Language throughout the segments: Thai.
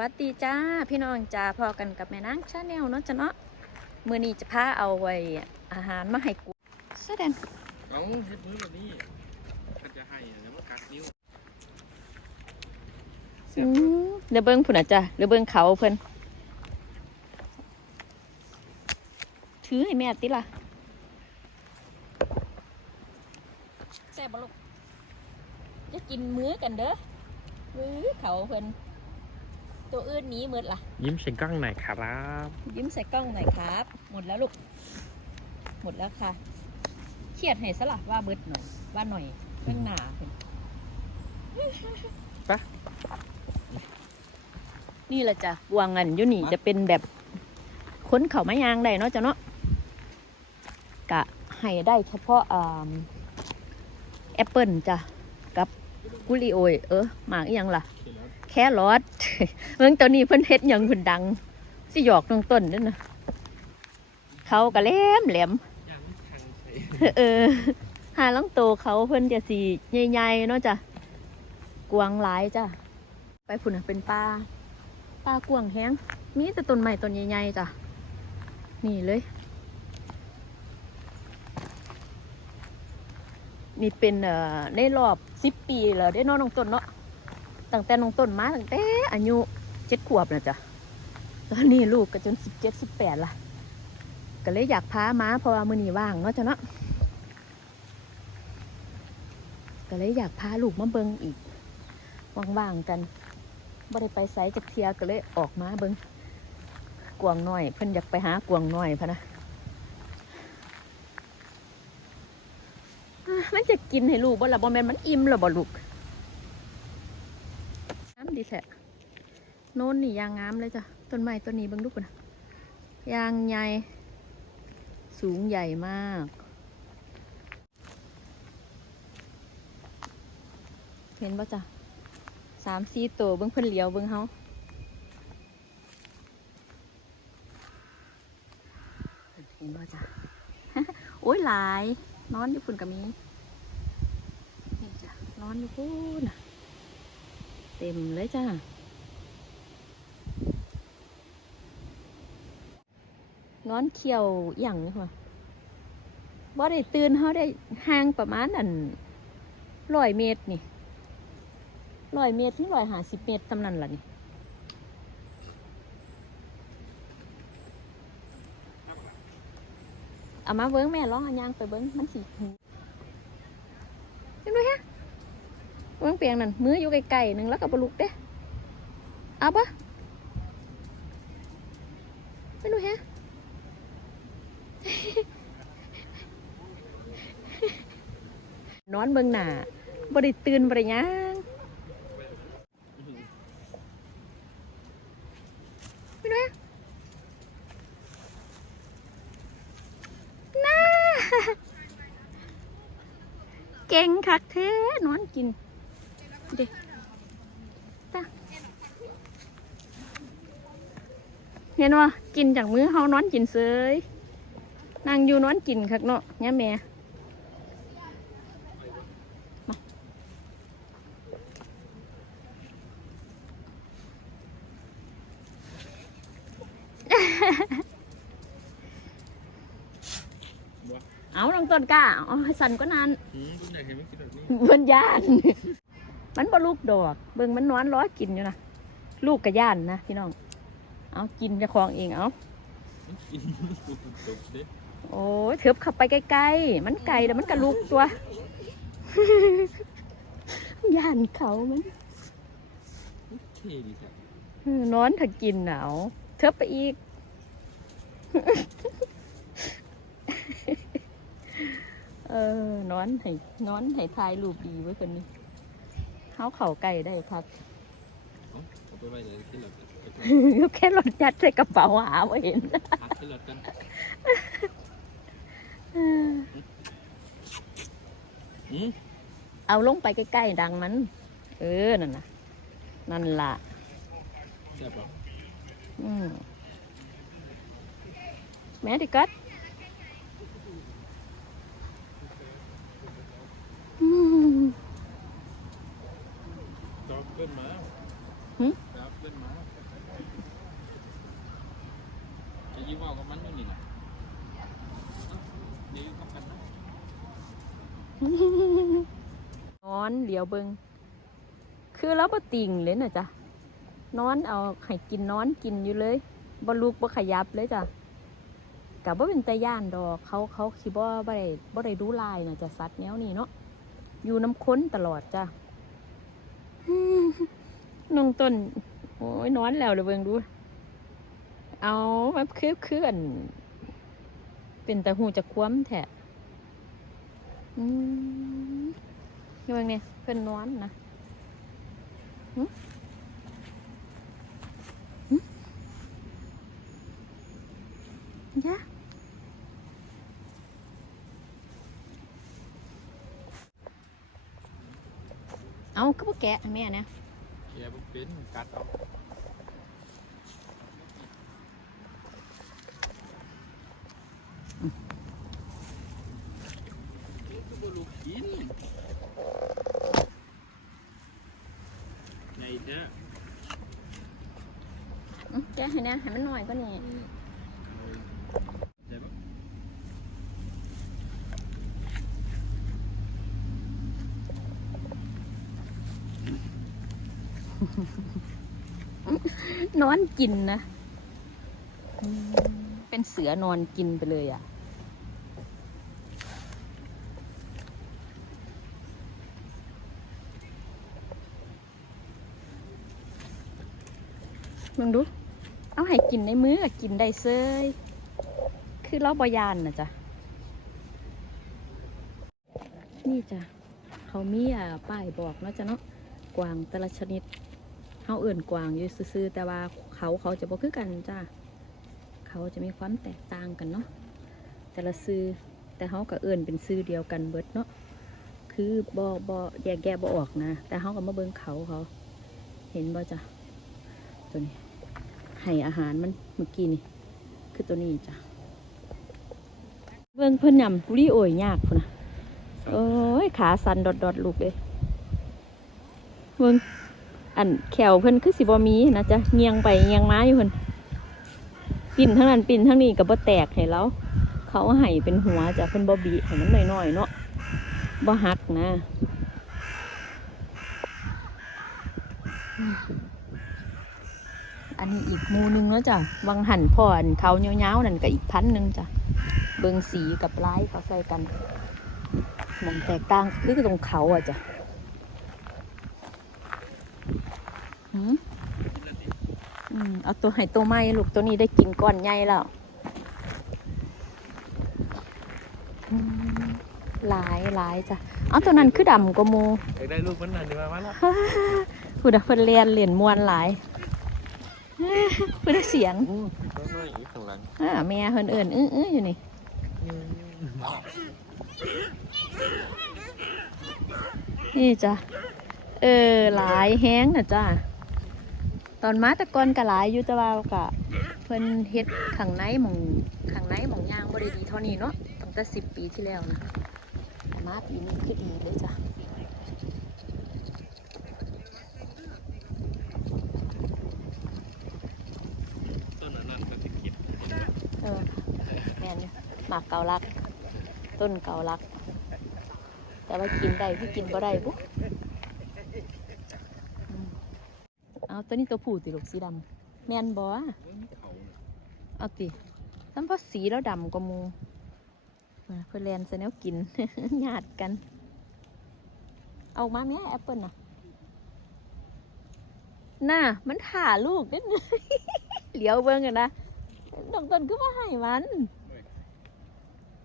วัสดีจ้าพี่น้องจ้าพอกันกับแม่นางชาแนลเนาะจ้ะเนาะมือนี้จะพาเอาไว้อาหารมาให้กูแสดงเอาเฮ็ดมือแบบนี้มันจะให้อะแล้วมันกัดนิ้วอืมเดี๋ยวเบิ้งพุ่นอะจ้ะเดี๋ยวเบิ้งเขาเพิ่นถือให้แม่ติล่ะแซ่บบ่ลูกจะกินมื้อกันเด้อมื้อเขาเพิ่น ตัวอื่นหนี้หมดล่ะยิ้มใส่กล้องหน่อยครับ ยิ้มใส่กล้องหน่อยครับ หมดแล้วลูก หมดแล้วค่ะ เครียดให้สละว่าเบิดหน่อยว่าหน่อยเรื่องหนาเป็นนี่แหละจ้ะวางเงินอยู่นี่จะเป็นแบบค้นเขาไม้ยางได้เนาะจ้ะเนาะกะให้ได้เฉพาะแอปเปิลจ้ะกับกุลิโอยเออหมากอหยังล่ะ แค่รอดเมืองตัวนี้เพิ่นเฮ็ดหยังเพิ่นดัง สิหยอกตรงต้นนั่นนะเขากะแหลมแหลมย่างมันทางใส่เออหาลังโตเขาเพิ่นจะสีใหญ่ๆเนาะจ้ะกวางหลายจ้ะไปพุ่นน่ะเป็นป่าป่ากวางแห้งมีแต่ต้นใหม่ต้นใหญ่ๆจ้ะนี่เลย นี่เป็นเอ่อในรอบสิบปีแล้วได้เน้องน้องต้นเนาะ ตั้งแต่น้องต้นมาตั้งแต่อายุเจ็ดขวบนะจ้ะตอนนี้ลูกก็จนสิบเจ็ดสิบแปดละก็เลยอยากพามาเพราะว่ามือนีว่างเนาะจ้ะเนาะก็เลยอยากพาลูกมาเบิงอีกว่างๆกันบ่ได้ไปไสจักเทียก็เลยออกมาเบิงกวางน้อย เพิ่นอยากไปหากวางน้อยพะนะมันจะกินให้ลูกบ่ล่ะบ่แม่นมันอิ่มหรอบ่ลูก แท้โน่นนี่ยางงามเลยจ้ะต้นไม้ต้นนี้บิ่งดูกนะยางใหญ่สูงใหญ่มาก เห็นป่ะจ้ะสามสี่ตัวเบิ่งเพิ่นเหลียวเบิ่งเฮาเห็นป่ะจ้ะโอ้ยหลาย นอนอยู่ฝุ่นกับมีนี่จ้ะนอนอยู่ฝุ่นน่ะ เต็มเลยจ้ะนอนเขียวอหย่างนี่ค่ะบ่ได้ตื่นเขาได้ห่างประมาณอันร้อยเมตรนี่ร้อยเมตรถึงร้อยห้าสิบเมตรตำนั้นล่ะนี่เอามาเบิ้งแม่ร้องอันยางไปเบิ้งมันสิหูเห็นไหมฮะ เบิ้งเปียงนั่นมืออยู่ไกลๆหนึ่งแล้วก็บลุกเด้เอาปะไม่รู้ฮะนอนเบิ่งหน้าบ่ได้ตื่นบ่ได้ยังไม่รู้น่าเก่งคักแท้นอนกิน ด็จ้ะเห็นว่ากินจากมือเฮานอนกินเสยนั่งอยู่นอนกินคักเนาะเนี่ยแม่เอาลองต้นกล้าเอาให้สันก็นานอืมคุณอยากเห็นมันกินแบบนี้เบิ่นย่าน มันบ่ลูกดอก เบิ่งมันนอนร้อยกินอยู่นะลูกกระย่านนะพี่น้อง เอากินเจะคลองเองเอามันกินจบเด้โอ้ยเถิบเข้าไปใกล้ๆมันไกลแล้วมันกระลูกตัวย่านเขามันเท่ดีจ้ะเออนอนถ้ากินหนาวเถิบไปอีกเออนอนให้นอนให้ทายรูปดีไว้คนนี้ เขาเข่าไก่ได้ครับเอาเอาไปไว้เลยที่หลังกันไปก่อนแค่รถยัดใส่กระเป๋าหาไว้เห็นพักที่หลังกันอืมเอาลงไปใกล้ๆดังมัน เออ นั่นนะนั่นล่ะแซ่บปะอืมแม่ดิกัดอืม จอบเล่นมา หึ จอบเล่นมา นอนเหลียวเบิงคือเราบ่ติงเลยน่ะจ้ะนอนเอาให้กินนอนกินอยู่เลยบ่ลุกบ่ขยับเลยจ้ะกับบ่เป็นตาย่านดอกเขาเขาสิบ่าบ่ได้บ่ได้ดูลายน่ะจ้ะสัตว์แนวนี้เนาะอยู่น้ำค้นตลอดจ้ะน้องต้น โอ้ยนอนแล้วเลยเบิงดู เอาแบบคือคืออันเป็นตาหูจะคว้มแท้ อืมเบิ่งเนี่ยเพิ่นนอนนะหึหึยะเอาก็บ่แกะให้แม่เนี่ย แกบ่เป็นกัดเอา ลูกกินไงแท้อื้อแกะให้เนี่ยให้มันหน่อยก็นี่ใช่ปะนอนกินนะอืมเป็นเสือนอนกินไปเลยอะ มึงดู เอาให้กินในมือก็กินได้เซยคือเราบอยานนะจ๊ะ นี่จ้ะ เขามีอ่าป้ายบอกเนาะจ๊ะเนาะ กวางแต่ละชนิดเขาเอื่นกวางอยู่ซื่อแต่ว่าเขาเขาจะบ่คือกันจ้าเขาจะมีความแตกต่างกันเนาะ แต่ละซื้อแต่เขาก็เอื่นเป็นซื้อเดียวกันเบิดเนาะ คือบ่บ่แยกแยะบ่ออกนะ แต่เขาก็มาเบิ่งเขาเขา เห็นบ่จ้ะตัวนี้ ให้อาหารมันเมื่อกี้นี่คือตัวนี้จ้ะเบิ่งเพิ่นยำกุลีโอยยากพุ่นนะโอ้ยขาสันดอดๆลูกเลยเบิ่งอันแขวเพิ่นคือสิบ่มีนะจ๊ะเงียงไปเงียงมาอยู่เพิ่นปิ่นทั้งนั้นปิ่นทั้งนี้ก็บ่แตกให้แล้วเขาให้เป็นหัวจ้ะเพิ่นบ่บีให้มันน้อยๆเนาะบ่หักนะ อืมอันนี้อีกหมูหนึงแล้วจ้ะวังหันพ่ออันเขาเงี้ยวๆนั่นก็อีกพันหนึ่งจ้ะเบิงสีกับลายเขาใส่กันมันแตกต่างคือตรงเขาอะจ้ะหืมอืมเอาตัวไห้ตัวไม้ลูกตัวนี้ได้กินก้อนใหญ่แล้วอืมหลายหลายจ้ะเอาตัวนั้นคือดำกว่าหมูอยากได้ลูกมันนั่นดีมามาละพูดอะเพิ่นเรียนเหรียญมวนหลาย เพิ่นเสียงอ่าแม่เพิ่นเอิ่นอื้อออยู่นี่นี่จ้ะเออหลายแห้งนะจ้ะตอนมาตะกอนก็หลายอยู่แต่ว่ากะเพิ่นเฮ็ดข้างในหมองข้างในหมองยางบ่ได้ดีเท่านี้เนาะตั้งแต่สิบปีที่แล้วนะมาปีนี้คือดีเลยจ้ะ ต้นอันนั้นก็สิกิน เออแม่นอยู่ หมากเกาลัก ต้นเกาลัก แต่ว่ากินได้คือกินบ่ได้บุ๊เอาตัวนี้ตัวผู้ติลูกสีดำแมนบ่อะเอ้ยเขาน่ะเอาติน้ำพราะสีแล้วดำกว่ามูอ่าเพื่อแลนใส่แนวกินญาติกัน เอามาแม่แอปเปิลน่ะน่ะ มันถ่าลูกเด้นเหลียวเบิ่งกันนะน้องต้นก็มาให้มัน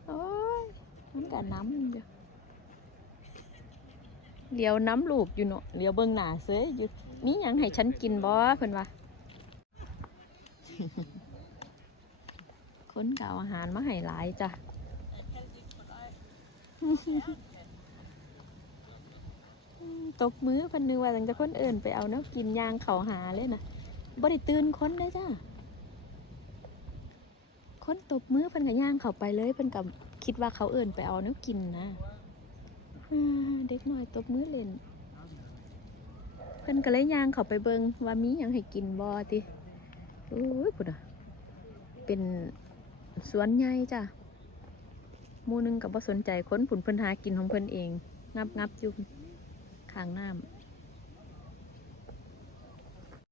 โอ้ยมันก็น้ำเหลียวน้ำลูกอยู่เนาะเหลียวเบิ่งหน้าเสยอยู่มีหยังให้ฉันกินบ่เพิ่นว่าคนก็เอาอาหารมาให้หลายจ้ะตบมือเพันนึงว่าตั้งแต่คนอื่นไปเอาน้กินยางเขาหาเลยนะบ่ได้ตื่นคนได้จ้ะ คนตบมือเพิ่นกับย่างเขาไปเลยเพิ่นกับคิดว่าเขาเอิ่นไปเอาแน้กินนะเด็กน้อยตบมือเล่นเพิ่นก็เลยย่างเขาไปเบิงว่ามีหยังให้กินบ่ติโอ้ยพุ่นอะเป็นสวนใหญ่จ้ะมูนึงกับบ่าสนใจค้นผุนเพิ่นหากินของเพิ่นเอง งับงับอยู่ทางน้ำ